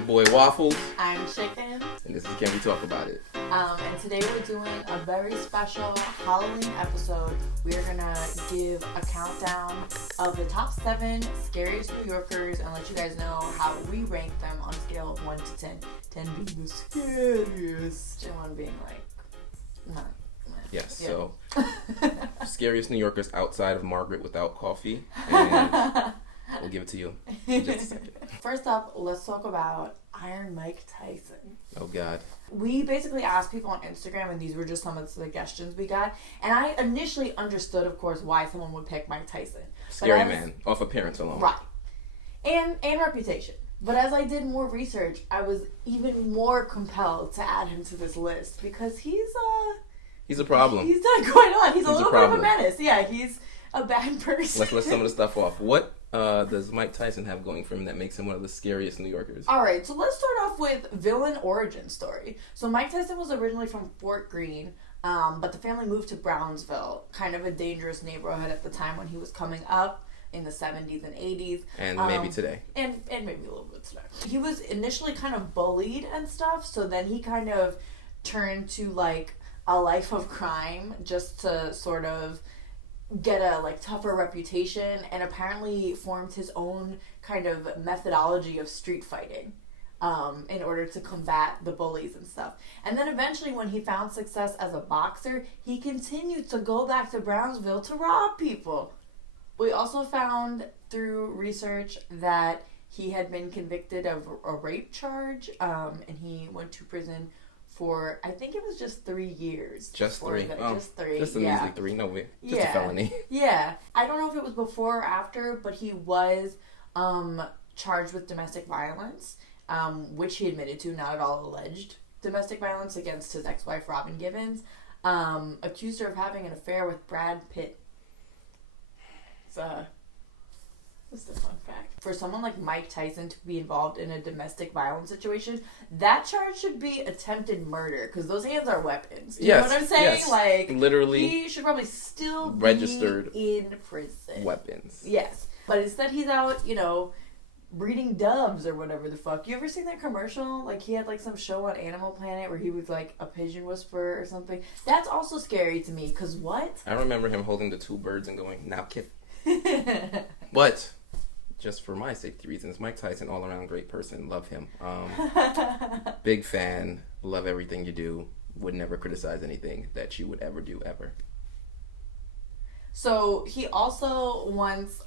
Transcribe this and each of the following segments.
your boy Waffles. I'm Chicken. And this is Can We Talk About It? And today we're doing a very special Halloween episode. We're gonna give a countdown of the top 7 scariest New Yorkers and let you guys know how we rank them on a scale of 1 to 10. 10 being the scariest, and 1 being like, not. Yes, yeah. So scariest New Yorkers outside of Margaret without coffee. And we'll give it to you in just a second. First up, let's talk about Iron Mike Tyson. Oh, God. We basically asked people on Instagram, and these were just some of the suggestions we got. And I initially understood, of course, why someone would pick Mike Tyson. Scary man, off appearance alone. Right. And reputation. But as I did more research, I was even more compelled to add him to this list because he's a problem. He's done quite a lot. He's a little bit of a problem. menace. Yeah, he's a bad person. Let's list some of the stuff off. What does Mike Tyson have going for him that makes him one of the scariest New Yorkers? All right, so let's start off with villain origin story. So Mike Tyson was originally from Fort Greene, but the family moved to Brownsville, kind of a dangerous neighborhood at the time when he was coming up in the 70s and 80s. And maybe today. And maybe a little bit today. He was initially kind of bullied and stuff, so then he kind of turned to like a life of crime just to sort of get a like tougher reputation, and apparently formed his own kind of methodology of street fighting in order to combat the bullies and stuff. And then eventually when he found success as a boxer, he continued to go back to Brownsville to rob people. We also found through research that he had been convicted of a rape charge, and he went to prison for, I think it was just 3 years. Just 3? Just 3, Just a measly 3, no way. Just a felony. Yeah. I don't know if it was before or after, but he was charged with domestic violence, which he admitted to, not at all alleged domestic violence against his ex-wife, Robin Givens, accused her of having an affair with Brad Pitt. It's just a fun fact. For someone like Mike Tyson to be involved in a domestic violence situation, that charge should be attempted murder, because those hands are weapons. You know what I'm saying? Yes. Like, literally, he should probably still registered be in prison. Weapons. Yes. But instead he's out, breeding doves or whatever the fuck. You ever seen that commercial? Like, he had like some show on Animal Planet where he was like a pigeon whisperer or something. That's also scary to me, because what? I remember him holding the 2 birds and going, now Kip. But just for my safety reasons, Mike Tyson, all around great person, love him. Big fan, love everything you do, would never criticize anything that you would ever do, ever. So he also once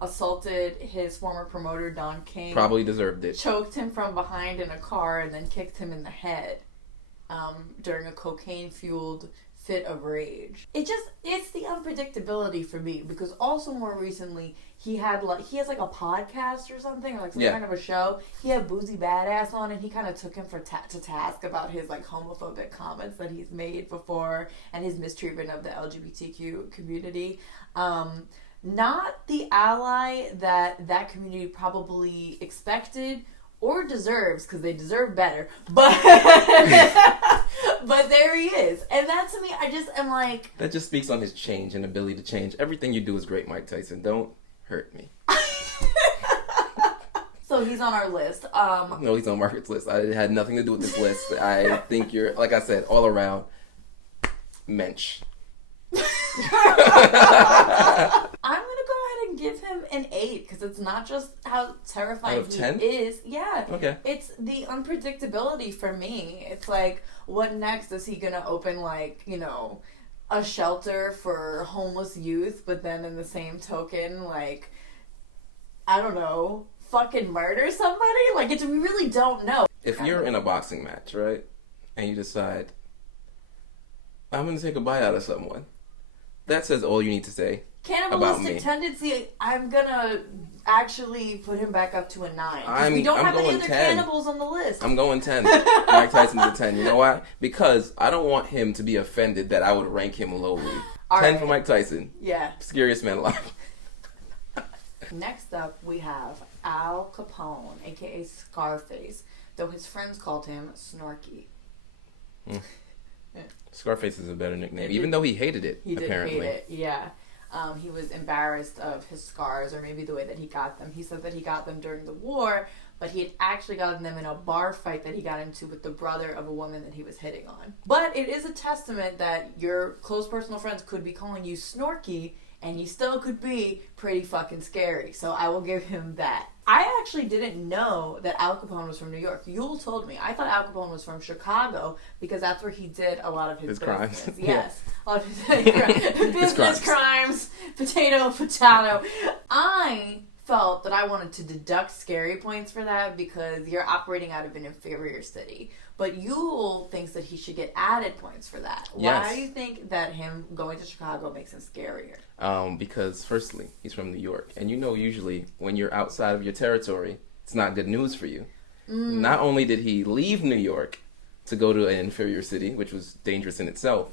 assaulted his former promoter, Don King. Probably deserved it. Choked him from behind in a car and then kicked him in the head during a cocaine-fueled fit of rage. It's the unpredictability for me, because also more recently he has like a podcast or something, or like some kind of a show. He had Boozy Badass on, and he kind of took him to task about his like homophobic comments that he's made before and his mistreatment of the LGBTQ community. Not the ally that community probably expected or deserves, because they deserve better, but but there he is. And that, to me, I just am like, that just speaks on his change and ability to change. Everything you do is great, Mike Tyson. Don't hurt me. So he's on our list. No, he's on Margaret's list. I had nothing to do with this list. I think you're, like I said, all around mensch. I'm gonna go ahead and give him an 8, because it's not just how terrifying Out of 10? he is. Yeah. Okay. It's the unpredictability for me. It's like, what next? Is he gonna open like, a shelter for homeless youth, but then in the same token, like, I don't know, fucking murder somebody? Like, we really don't know. If you're in a boxing match, right, and you decide, I'm going to take a bite out of someone, that says all you need to say about me. Cannibalistic tendency, I'm gonna actually put him back up to a 9. I'm we don't have any going other 10. cannibals on the list. I'm going 10. Mike Tyson's a 10. You know why? Because I don't want him to be offended that I would rank him lowly. 10 for Mike Tyson. Yeah. Scariest man alive. Next up, we have Al Capone, a.k.a. Scarface, though his friends called him Snorky. Scarface is a better nickname, even though he hated it, apparently. He did hate it, yeah. He was embarrassed of his scars, or maybe the way that he got them. He said that he got them during the war, but he had actually gotten them in a bar fight that he got into with the brother of a woman that he was hitting on. But it is a testament that your close personal friends could be calling you snorky, and you still could be pretty fucking scary. So I will give him that. I actually didn't know that Al Capone was from New York. Yul told me. I thought Al Capone was from Chicago because that's where he did a lot of his crimes. Yes. A lot of his business crimes. Potato. I felt that I wanted to deduct scary points for that because you're operating out of an inferior city. But Yul thinks that he should get added points for that. Yes. Why do you think that him going to Chicago makes him scarier? Because firstly, he's from New York. And usually when you're outside of your territory, it's not good news for you. Not only did he leave New York to go to an inferior city, which was dangerous in itself,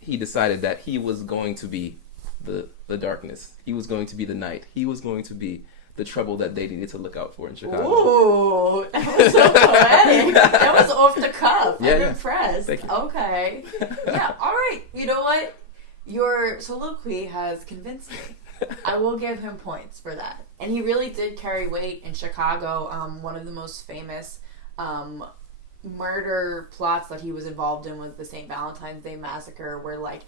he decided that he was going to be the darkness. He was going to be the night. He was going to be the trouble that they needed to look out for in Chicago. Ooh, that was so poetic. That was off the cuff. I'm impressed. Thank you. Okay. Yeah, all right. You know what? Your soliloquy has convinced me. I will give him points for that. And he really did carry weight in Chicago. One of the most famous murder plots that he was involved in was the St. Valentine's Day Massacre, where like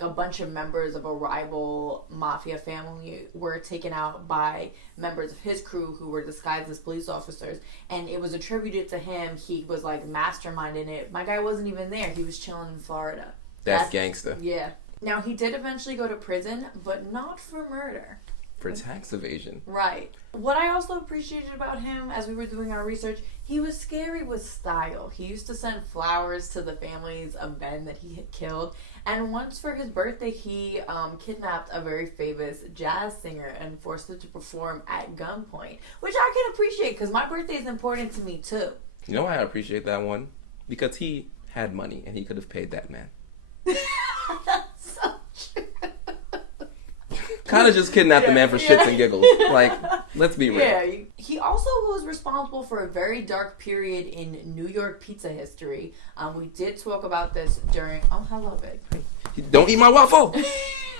a bunch of members of a rival mafia family were taken out by members of his crew who were disguised as police officers, and it was attributed to him. He was like masterminding it. My guy wasn't even there. He was chilling in Florida. That's gangster. Yeah. Now, he did eventually go to prison, but not for murder. For tax evasion. Right. What I also appreciated about him as we were doing our research, he was scary with style. He used to send flowers to the families of men that he had killed. And once for his birthday, he kidnapped a very famous jazz singer and forced her to perform at gunpoint, which I can appreciate because my birthday is important to me too. You know why I appreciate that one? Because he had money and he could have paid that man. That's so true. Kind of just kidnapped the man for shits and giggles. Like, let's be real. Yeah, he also was responsible for a very dark period in New York pizza history. We did talk about this during... Oh, hello, babe. Don't eat my waffle!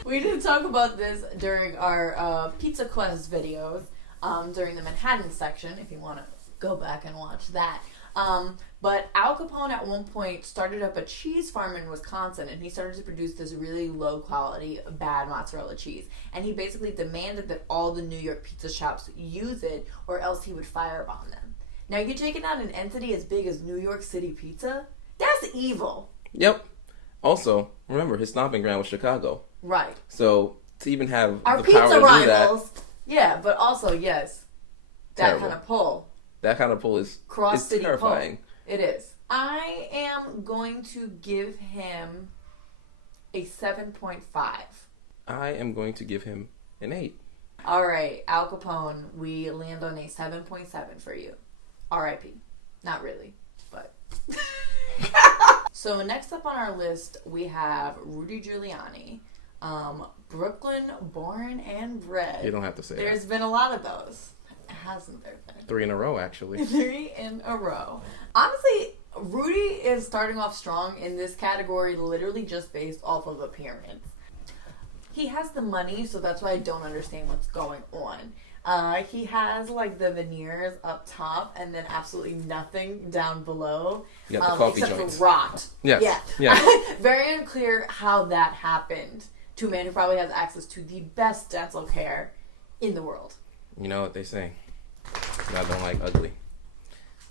We did talk about this during our Pizza Quest videos, during the Manhattan section, if you want to go back and watch that. But Al Capone at one point started up a cheese farm in Wisconsin, and he started to produce this really low quality, bad mozzarella cheese. And he basically demanded that all the New York pizza shops use it, or else he would firebomb them. Now, you're taking out an entity as big as New York City Pizza? That's evil. Yep. Also, remember, his stomping ground was Chicago. Right. So, to even have our the pizza power to rivals. do that... Yeah, but also, yes, that terrible. kind of pull. That kind of pull is terrifying. Pull. It is. I am going to give him a 7.5. I am going to give him an 8. All right, Al Capone, we land on a 7.7 for you. R.I.P. Not really, but... So next up on our list, we have Rudy Giuliani. Brooklyn, born and bred. You don't have to say There's been a lot of those. Hasn't there been? 3 in a row, actually. 3 in a row. Honestly, Rudy is starting off strong in this category literally just based off of appearance. He has the money, so that's why I don't understand what's going on. He has like the veneers up top and then absolutely nothing down below. You got the coffee except joints. for rot. Yes. Yeah. Very unclear how that happened to a man who probably has access to the best dental care in the world. You know what they say. God don't like ugly.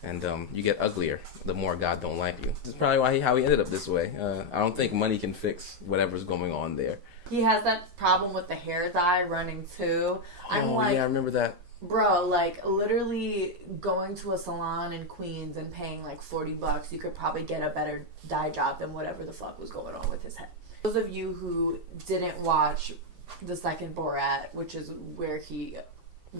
And you get uglier the more God don't like you. This is probably how he ended up this way. I don't think money can fix whatever's going on there. He has that problem with the hair dye running too. I'm like, yeah, I remember that. Bro, like literally going to a salon in Queens and paying like $40, you could probably get a better dye job than whatever the fuck was going on with his head. Those of you who didn't watch the second Borat, which is where he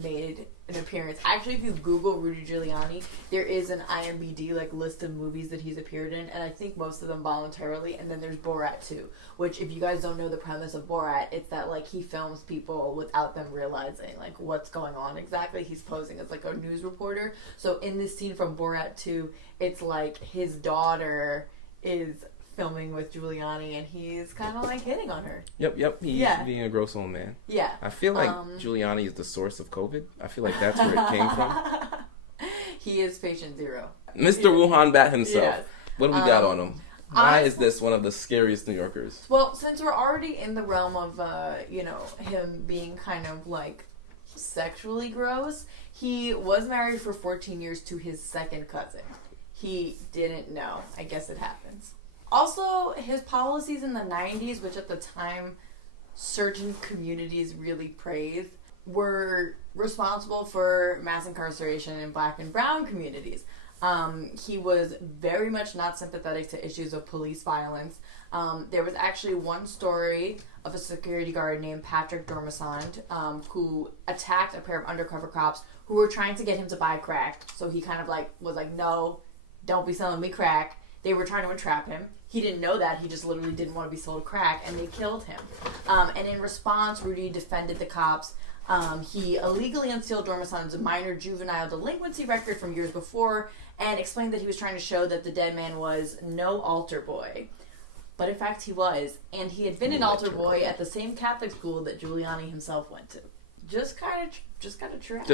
made an appearance. Actually, if you Google Rudy Giuliani, there is an IMDb like list of movies that he's appeared in, and I think most of them voluntarily. And then there's Borat 2, which if you guys don't know the premise of Borat, it's that like he films people without them realizing like what's going on exactly. He's posing as like a news reporter. So in this scene from Borat 2, it's like his daughter is filming with Giuliani, and he's kind of like hitting on her. Yep. He's being a gross old man. Yeah. I feel like Giuliani is the source of COVID. I feel like that's where it came from. He is patient zero. Mr. Wuhan Bat himself. Yes. What do we got on him? Why is this one of the scariest New Yorkers? Well, since we're already in the realm of, him being kind of like sexually gross, he was married for 14 years to his second cousin. He didn't know. I guess it happens. Also, his policies in the 90s, which at the time certain communities really praised, were responsible for mass incarceration in Black and brown communities. He was very much not sympathetic to issues of police violence. There was actually one story of a security guard named Patrick Dormesand who attacked a pair of undercover cops who were trying to get him to buy crack. So he kind of was like, no, don't be selling me crack. They were trying to entrap him. He didn't know that. He just literally didn't want to be sold crack, and they killed him. And in response, Rudy defended the cops. He illegally unsealed Dormesand's minor juvenile delinquency record from years before and explained that he was trying to show that the dead man was no altar boy. But in fact, he was. And he had been an altar boy at the same Catholic school that Giuliani himself went to. Just kind of trash.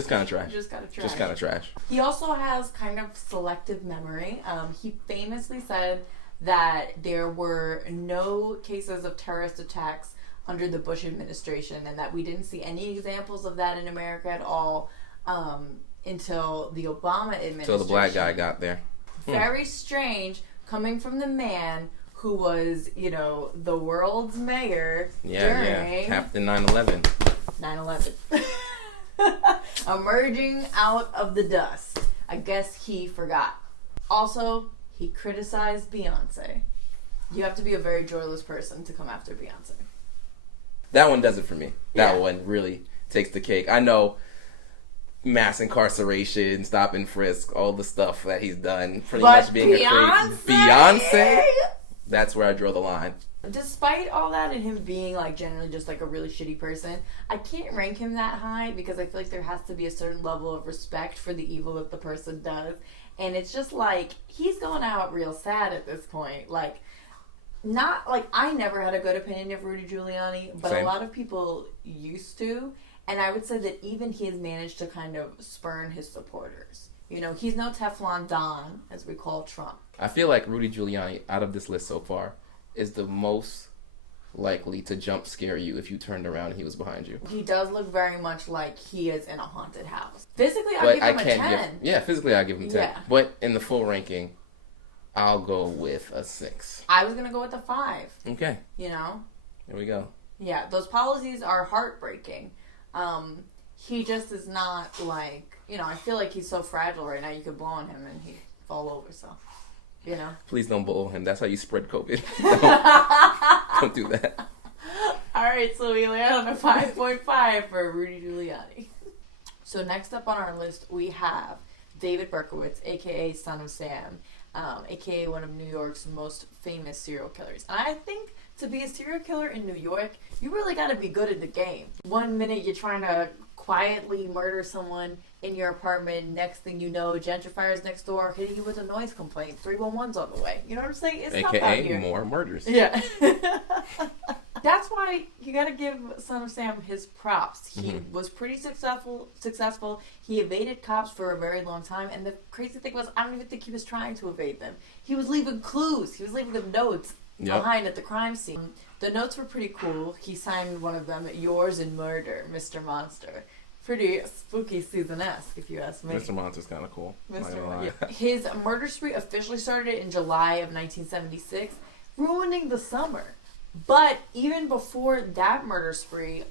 He also has kind of selective memory. He famously said that there were no cases of terrorist attacks under the Bush administration, and that we didn't see any examples of that in America at all until the Obama administration. Until the black guy got there. Very strange, coming from the man who was, the world's mayor during Captain 9/11. 9/11. Emerging out of the dust. I guess he forgot. Also, he criticized Beyonce. You have to be a very joyless person to come after Beyonce. That one does it for me. That one really takes the cake. I know mass incarceration, stop and frisk, all the stuff that he's done. Pretty much being Beyonce? That's where I draw the line. Despite all that and him being generally just a really shitty person, I can't rank him that high because I feel like there has to be a certain level of respect for the evil that the person does. And it's just he's going out real sad at this point. I never had a good opinion of Rudy Giuliani, but Same. A lot of people used to. And I would say that even he has managed to kind of spurn his supporters. He's no Teflon Don, as we call Trump. I feel like Rudy Giuliani, out of this list so far, is the most likely to jump scare you if you turned around and he was behind you. He does look very much like he is in a haunted house. Physically, I give him a 10. Physically, I give him 10. Yeah. But in the full ranking, I'll go with a 6. I was going to go with a 5. Okay. Here we go. Yeah, those policies are heartbreaking. He just is not I feel like he's so fragile right now. You could blow on him and he'd fall over, so, Please don't blow him. That's how you spread COVID. Don't do that. All right, so we land on a 5.5 for Rudy Giuliani. So next up on our list, we have David Berkowitz, a.k.a. Son of Sam, a.k.a. one of New York's most famous serial killers. And I think to be a serial killer in New York, you really got to be good at the game. One minute you're trying to quietly murder someone in your apartment. Next thing you know, gentrifiers next door hitting you with a noise complaint. 311's on the way. You know what I'm saying? It's tough out here. A.k.a. more murders. Yeah. That's why you gotta give Son of Sam his props. He was pretty successful. He evaded cops for a very long time, and the crazy thing was, I don't even think he was trying to evade them. He was leaving clues. He was leaving them notes behind at the crime scene. The notes were pretty cool. He signed one of them, "Yours in murder, Mr. Monster." Pretty spooky season-esque, if you ask me. Mr. Monster's kind of cool. His murder spree officially started in July of 1976, ruining the summer. But even before that murder spree,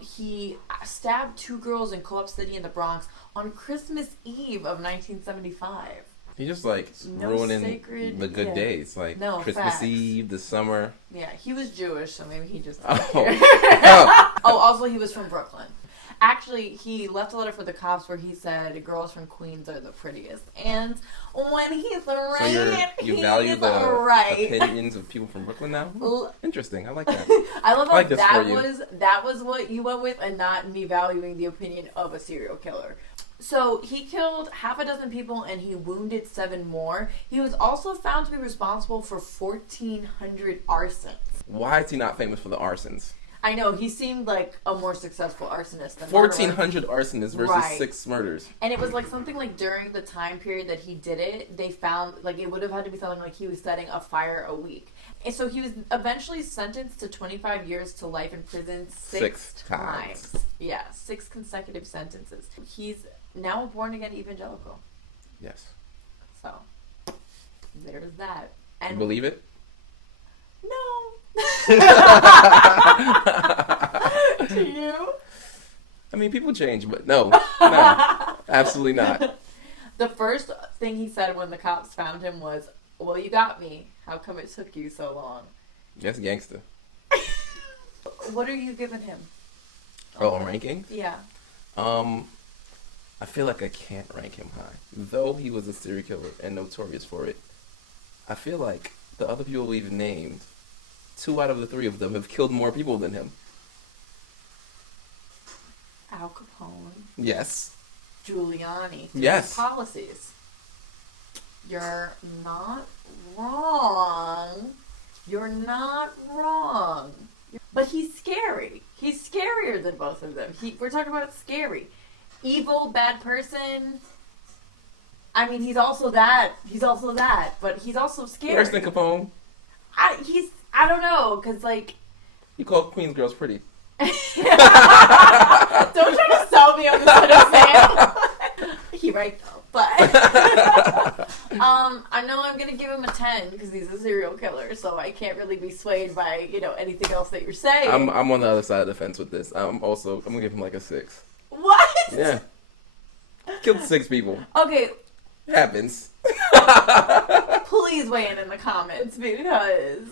he stabbed 2 girls in Co-op City in the Bronx on Christmas Eve of 1975. He just ruining the good days, Christmas facts. Eve, the summer. Yeah, he was Jewish, so maybe he just. Oh, also he was from Brooklyn. Actually, he left a letter for the cops where he said girls from Queens are the prettiest. And when he's right, so you value the opinions of people from Brooklyn now? Interesting. I like that. I love how that was what you went with and not me valuing the opinion of a serial killer. So he killed half a dozen people and he wounded 7 more. He was also found to be responsible for 1,400 arsons. Why is he not famous for the arsons? I know, he seemed like a more successful arsonist than 1,400 arsonists versus 6 murders. And it was like something like during the time period that he did it, they found like it would have had to be something like he was setting a fire a week. And so he was eventually sentenced to 25 years to life in prison 6 times. Yeah, 6 consecutive sentences. He's now a born-again evangelical. Yes. So, there's that. And you believe it? No. Do you? I mean, people change, but no, absolutely not. The first thing he said when the cops found him was, "Well, you got me. How come it took you so long?" That's gangster. What are you giving him? Oh, ranking? Yeah. I feel like I can't rank him high. Though he was a serial killer and notorious for it, I feel like the other people we've named, 2 out of the 3 of them have killed more people than him. Al Capone. Yes. Giuliani. Yes. Policies. You're not wrong. You're not wrong. But he's scary. He's scarier than both of them. We're talking about scary. Evil, bad person. I mean, he's also that. But he's also scary. Worse than Capone. I don't know, because, like... You called Queens girls pretty. Don't try to sell me on the set of Sam. He right, though. But... I know I'm going to give him a 10, because he's a serial killer, so I can't really be swayed by, anything else that you're saying. I'm on the other side of the fence with this. I'm going to give him like a 6. What? Yeah. Killed 6 people. Okay. Happens. Please weigh in the comments, because...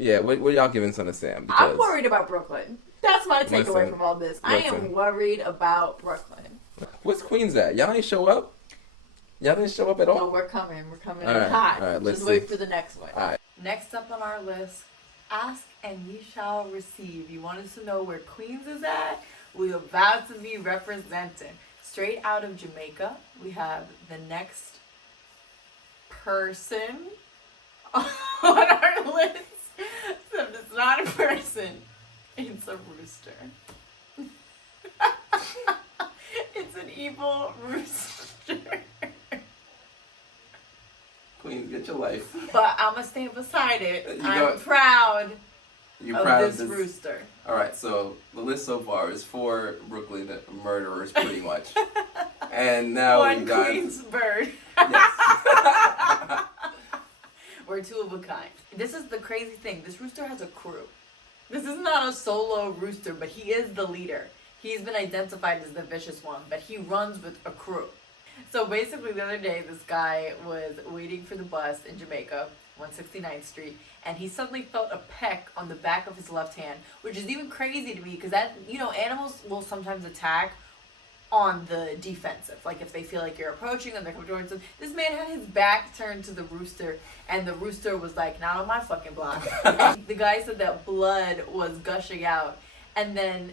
Yeah, what y'all giving Son of Sam? Because I'm worried about Brooklyn. That's my takeaway from all this. I am worried about Brooklyn. Where's Queens at? Y'all ain't show up? Y'all didn't show up at all? No, we're coming. We're coming all right, hot. All right, let's Just wait for the next one. All right. Next up on our list, ask and ye shall receive. You want us to know where Queens is at? We're about to be representing. Straight out of Jamaica, we have the next person on our list. So it's not a person, it's a rooster. It's an evil rooster. Queen, get your life. But I'm going to stand beside it. I'm proud of this rooster. Alright, so the list so far is 4 Brooklyn murderers, pretty much. And now we got... 1 Queen's bird. Yes. We're 2 of a kind. This is the crazy thing. This rooster has a crew. This is not a solo rooster, but he is the leader. He's been identified as the vicious one, but he runs with a crew. So basically the other day, this guy was waiting for the bus in Jamaica, 169th Street, and he suddenly felt a peck on the back of his left hand, which is even crazy to me because that, animals will sometimes attack on the defensive. Like if they feel like you're approaching them, they're coming towards them. This man had his back turned to the rooster, and the rooster was like, not on my fucking block. And the guy said that blood was gushing out, and then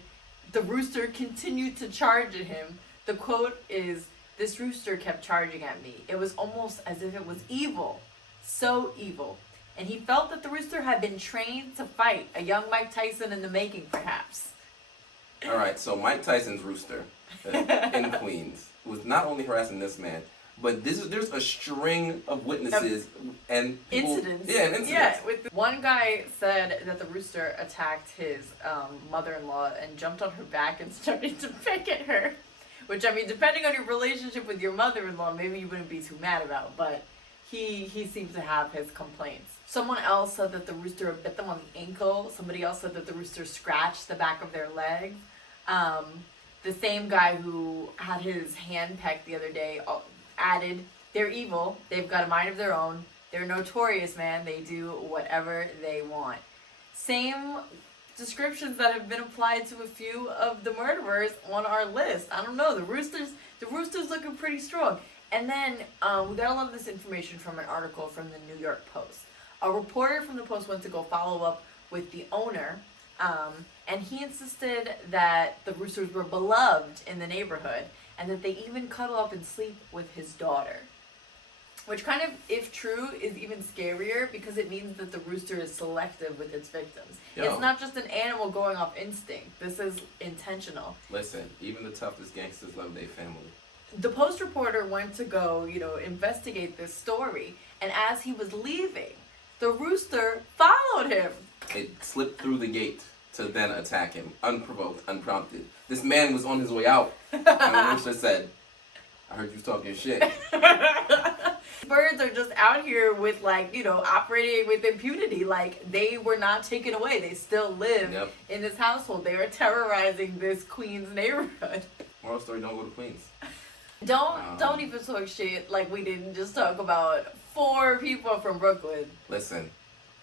the rooster continued to charge at him. The quote is, "This rooster kept charging at me. It was almost as if it was evil. So evil." And he felt that the rooster had been trained to fight. A young Mike Tyson in the making, perhaps. Alright, so Mike Tyson's rooster in Queens was not only harassing this man, but there's a string of witnesses and people, incidents. Yeah, incidents. Yeah, one guy said that the rooster attacked his mother-in-law and jumped on her back and started to peck at her. Which, I mean, depending on your relationship with your mother-in-law, maybe you wouldn't be too mad about, but he seems to have his complaints. Someone else said that the rooster bit them on the ankle. Somebody else said that the rooster scratched the back of their leg. The same guy who had his hand pecked the other day added, they're evil, they've got a mind of their own, they're notorious, man, they do whatever they want. Same descriptions that have been applied to a few of the murderers on our list. I don't know, the rooster's looking pretty strong. And then we got a lot of this information from an article from the New York Post. A reporter from the Post went to go follow up with the owner, and he insisted that the roosters were beloved in the neighborhood and that they even cuddle up and sleep with his daughter. Which kind of, if true, is even scarier because it means that the rooster is selective with its victims. It's not just an animal going off instinct. This is intentional. Listen, even the toughest gangsters love their family. The Post reporter went to go, investigate this story. And as he was leaving, the rooster followed him. It slipped through the gate to then attack him, unprovoked, unprompted. This man was on his way out. And the rooster said, I heard you talking shit. Birds are just out here with, operating with impunity. Like, they were not taken away. They still live in this household. They are terrorizing this Queens neighborhood. Moral story, don't go to Queens. Don't even talk shit like we didn't just talk about 4 people from Brooklyn. Listen,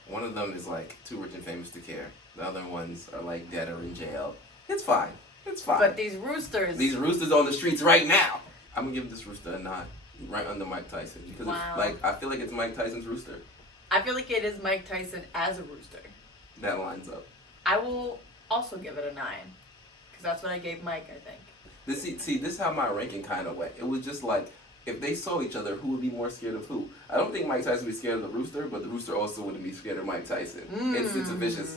one of them is, too rich and famous to care. The other ones are, dead or in jail. It's fine. It's fine. But these roosters... These roosters on the streets right now. I'm going to give this rooster a 9. Right under Mike Tyson. Because, I feel like it's Mike Tyson's rooster. I feel like it is Mike Tyson as a rooster. That lines up. I will also give it a 9. Because that's what I gave Mike, I think. This is how my ranking kind of went. It was just if they saw each other, who would be more scared of who? I don't think Mike Tyson would be scared of the rooster, but the rooster also wouldn't be scared of Mike Tyson. It's a vicious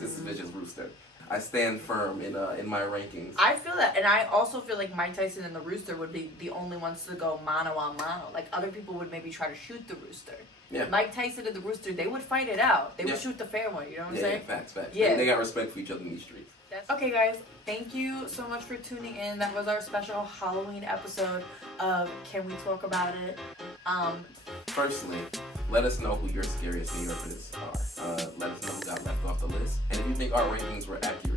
rooster. I stand firm in my rankings. I feel that, and I also feel like Mike Tyson and the rooster would be the only ones to go mano a mano. Like, other people would maybe try to shoot the rooster. Yeah. Mike Tyson and the rooster, they would fight it out. They would shoot the fair one, you know what I'm saying? Yeah, facts. Yeah. They got respect for each other in these streets. Okay, guys, thank you so much for tuning in. That was our special Halloween episode of Can We Talk About It? Firstly, let us know who your scariest New Yorkers are. Let us know who got left off the list. And if you think our rankings were accurate,